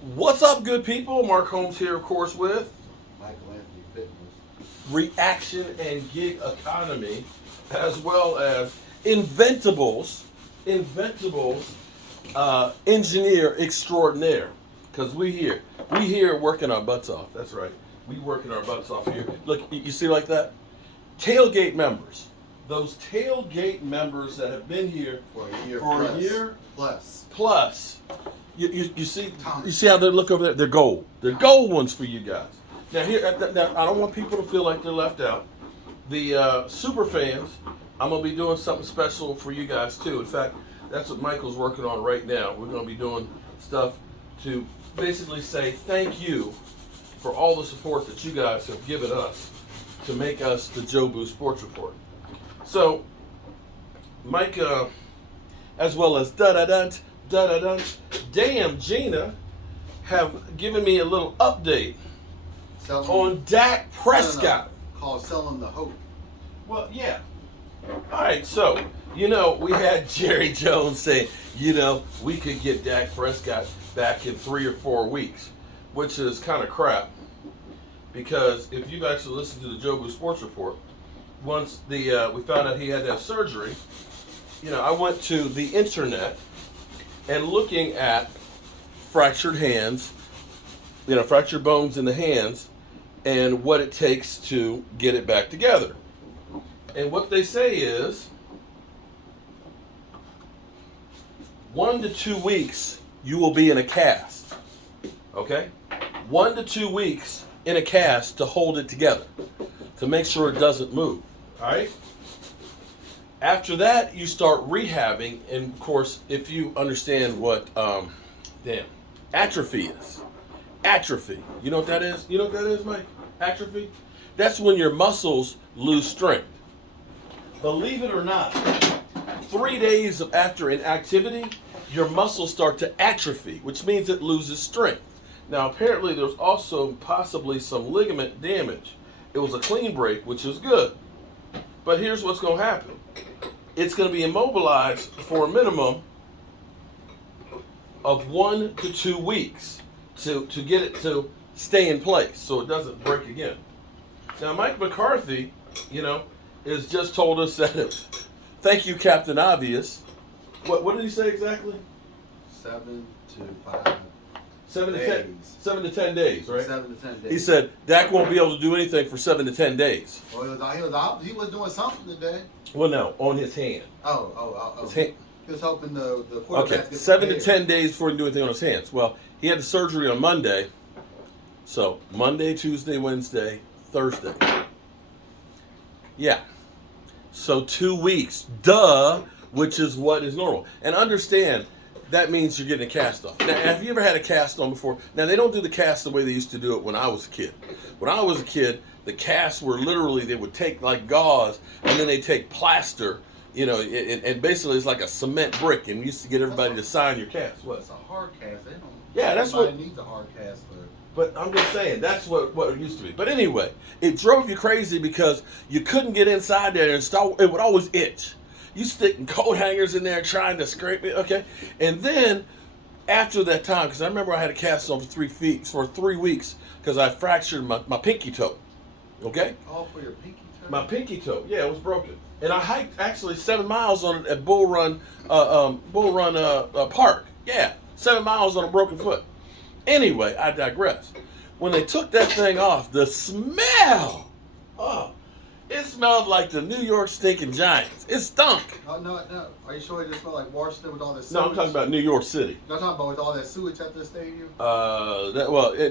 What's up, good people? Mark Holmes here, of course, with Michael Anthony Fitness. Reaction and Gig Economy, as well as Inventables, Engineer Extraordinaire. Because we here working our butts off. That's right. We working our butts off here. Look, you see like that? Tailgate members. Those tailgate members that have been here For a year plus. You see how they look over there? They're gold. They're gold ones for you guys. Now now, I don't want people to feel like they're left out. The super fans, I'm gonna be doing something special for you guys too. In fact, that's what Michael's working on right now. We're gonna be doing stuff to basically say thank you for all the support that you guys have given us to make us the Joe Boo Sports Report. So, Mike, as well as Damn Gina, have given me a little update on Dak Prescott. Called Selling the Hope. Well, yeah. All right, so, we had Jerry Jones say, we could get Dak Prescott back in 3 or 4 weeks, which is kind of crap. Because if you've actually listened to the Joe Boo Sports Report, once we found out he had to have surgery, I went to the internet and looking at fractured hands, fractured bones in the hands, and what it takes to get it back together. And what they say is 1 to 2 weeks you will be in a cast. Okay? 1 to 2 weeks in a cast to hold it together, to make sure it doesn't move. All right? After that, you start rehabbing, and of course, if you understand what atrophy is. Atrophy. You know what that is? You know what that is, Mike? Atrophy? That's when your muscles lose strength. Believe it or not, 3 days after inactivity, your muscles start to atrophy, which means it loses strength. Now, apparently, there's also possibly some ligament damage. It was a clean break, which is good. But here's what's going to happen. It's going to be immobilized for a minimum of 1 to 2 weeks to get it to stay in place so it doesn't break again. Now, Mike McCarthy, has just told us that thank you, Captain Obvious. What did he say exactly? 7 to 5 7 days. to 10 days, right? 7 to 10 days. He said Dak won't be able to do anything for 7 to 10 days. Well, he was doing something today. Well, no, on his hand. Oh. His hand. He was hoping the quarterback. Okay, 7 to 10 days before he can do anything on his hands. Well, he had the surgery on Monday. So, Monday, Tuesday, Wednesday, Thursday. Yeah. So, 2 weeks. Duh, which is what is normal. And understand, that means you're getting a cast off. Now, have you ever had a cast on before? Now, they don't do the cast the way they used to do it when I was a kid. When I was a kid, the casts were literally, they would take like gauze, and then they take plaster, and basically it's like a cement brick, and used to get everybody to sign your cast. What? It's a hard cast. They don't. Yeah, that's what. Needs a hard cast for. But I'm just saying, that's what it used to be. But anyway, it drove you crazy because you couldn't get inside there, and it would always itch. You sticking coat hangers in there trying to scrape it, okay? And then after that time, because I remember I had a cast on for 3 weeks because I fractured my pinky toe, okay? Oh, for your pinky toe? My pinky toe, yeah, it was broken. And I hiked actually 7 miles on it at Bull Run Park. Yeah, 7 miles on a broken foot. Anyway, I digress. When they took that thing off, the smell, it smelled like the New York stinking Giants. It stunk. Oh, no. Are you sure it just smelled like Washington with all that sewage? No, I'm talking about New York City. You're talking about with all that sewage at the stadium?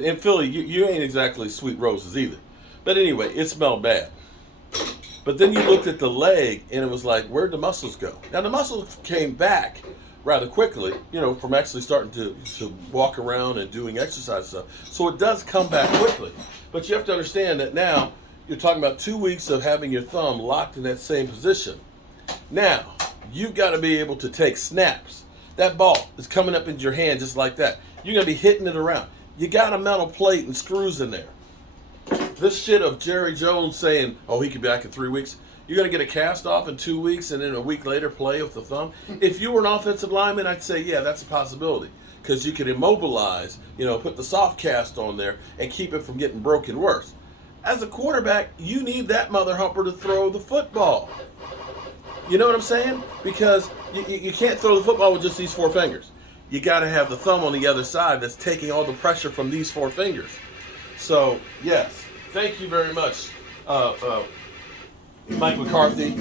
In Philly, you ain't exactly sweet roses either. But anyway, it smelled bad. But then you looked at the leg, and it was like, where'd the muscles go? Now, the muscles came back rather quickly, from actually starting to walk around and doing exercise stuff. So it does come back quickly. But you have to understand that now, you're talking about 2 weeks of having your thumb locked in that same position. Now, you've got to be able to take snaps. That ball is coming up into your hand just like that. You're going to be hitting it around. You got a metal plate and screws in there. This shit of Jerry Jones saying, he could be back in 3 weeks. You're going to get a cast off in 2 weeks and then a week later play with the thumb. If you were an offensive lineman, I'd say, yeah, that's a possibility. because you can immobilize, put the soft cast on there and keep it from getting broken worse. As a quarterback, you need that mother humper to throw the football. You know what I'm saying? Because you can't throw the football with just these four fingers. You got to have the thumb on the other side that's taking all the pressure from these four fingers. So, yes, thank you very much, Mike McCarthy,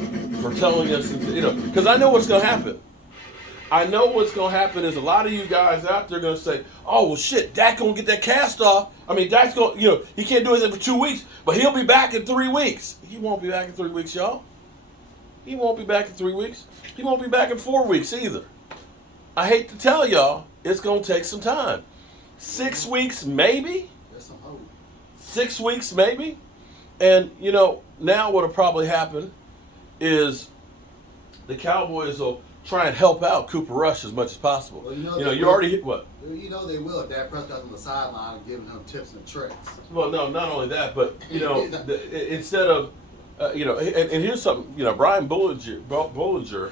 for telling us, because I know what's going to happen. I know what's going to happen is a lot of you guys out there going to say, oh, well, shit, Dak going to get that cast off. I mean, Dak's going to, he can't do anything for 2 weeks, but he'll be back in 3 weeks. He won't be back in 3 weeks, y'all. He won't be back in 3 weeks. He won't be back in 4 weeks either. I hate to tell y'all, it's going to take some time. 6 weeks, maybe. There's some hope. 6 weeks, maybe. And, now what'll probably happen is the Cowboys will try and help out Cooper Rush as much as possible. Well, you already hit what? You know they will if Dak Prescott's on the sideline giving him tips and tricks. Well, no, not only that, but, instead of, and here's something, Brian Bullinger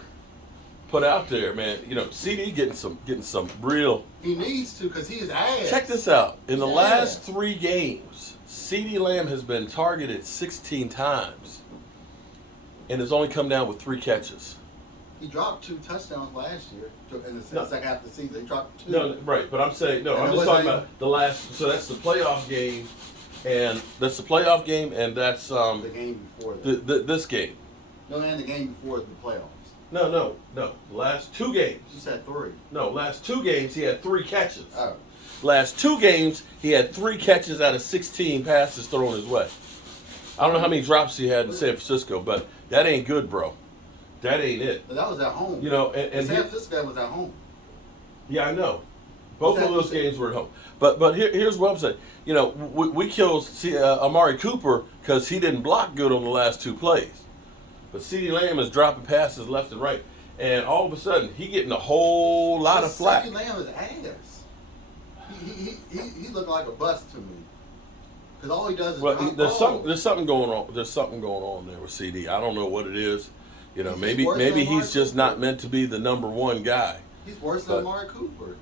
put out there, man. CD getting some real. He needs to because he is ass. Check this out. In the last 3 games, CD Lamb has been targeted 16 times, and has only come down with 3 catches. He dropped 2 touchdowns last year in the second half of the season. He dropped 2. No, right, but I'm saying I'm just talking about the last. So that's the playoff game, and that's the game before that. This game. No, and the game before the playoffs. No. The last 2 games. You said 3. No, last 2 games he had 3 catches. Oh. Last 2 games he had 3 catches out of 16 passes thrown his way. I don't know how many drops he had in San Francisco, but that ain't good, bro. That ain't it. But that was at home. And San Francisco was at home. Yeah, I know. Both of those games were at home. But here's what I'm saying. We killed Amari Cooper because he didn't block good on the last 2 plays. But CeeDee Lamb is dropping passes left and right. And all of a sudden, he getting a whole lot of flack. CeeDee Lamb is ass. He looked like a bust to me. Because all he does is there's something going on. There's something going on there with CD. I don't know what it is. Maybe he's just not meant to be the number 1 guy. He's worse than Amari Cooper.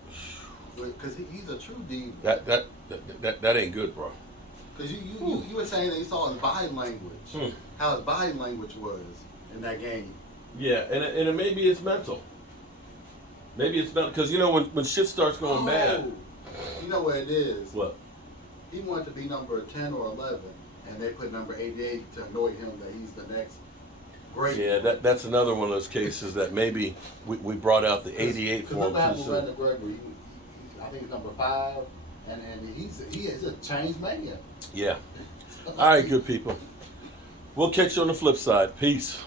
Because he's a true diva. That ain't good, bro. Because you were saying that you saw his body language, how his body language was in that game. Yeah, and maybe it's mental. Maybe it's mental because when shit starts going bad. You know what it is? What? He wanted to be number 10 or 11, and they put number 88 to annoy him that he's the next great. Yeah, that's another one of those cases that maybe we brought out the 88 for him too soon. I think he's number 5, and he is a change mania. Yeah. All right, good people. We'll catch you on the flip side. Peace.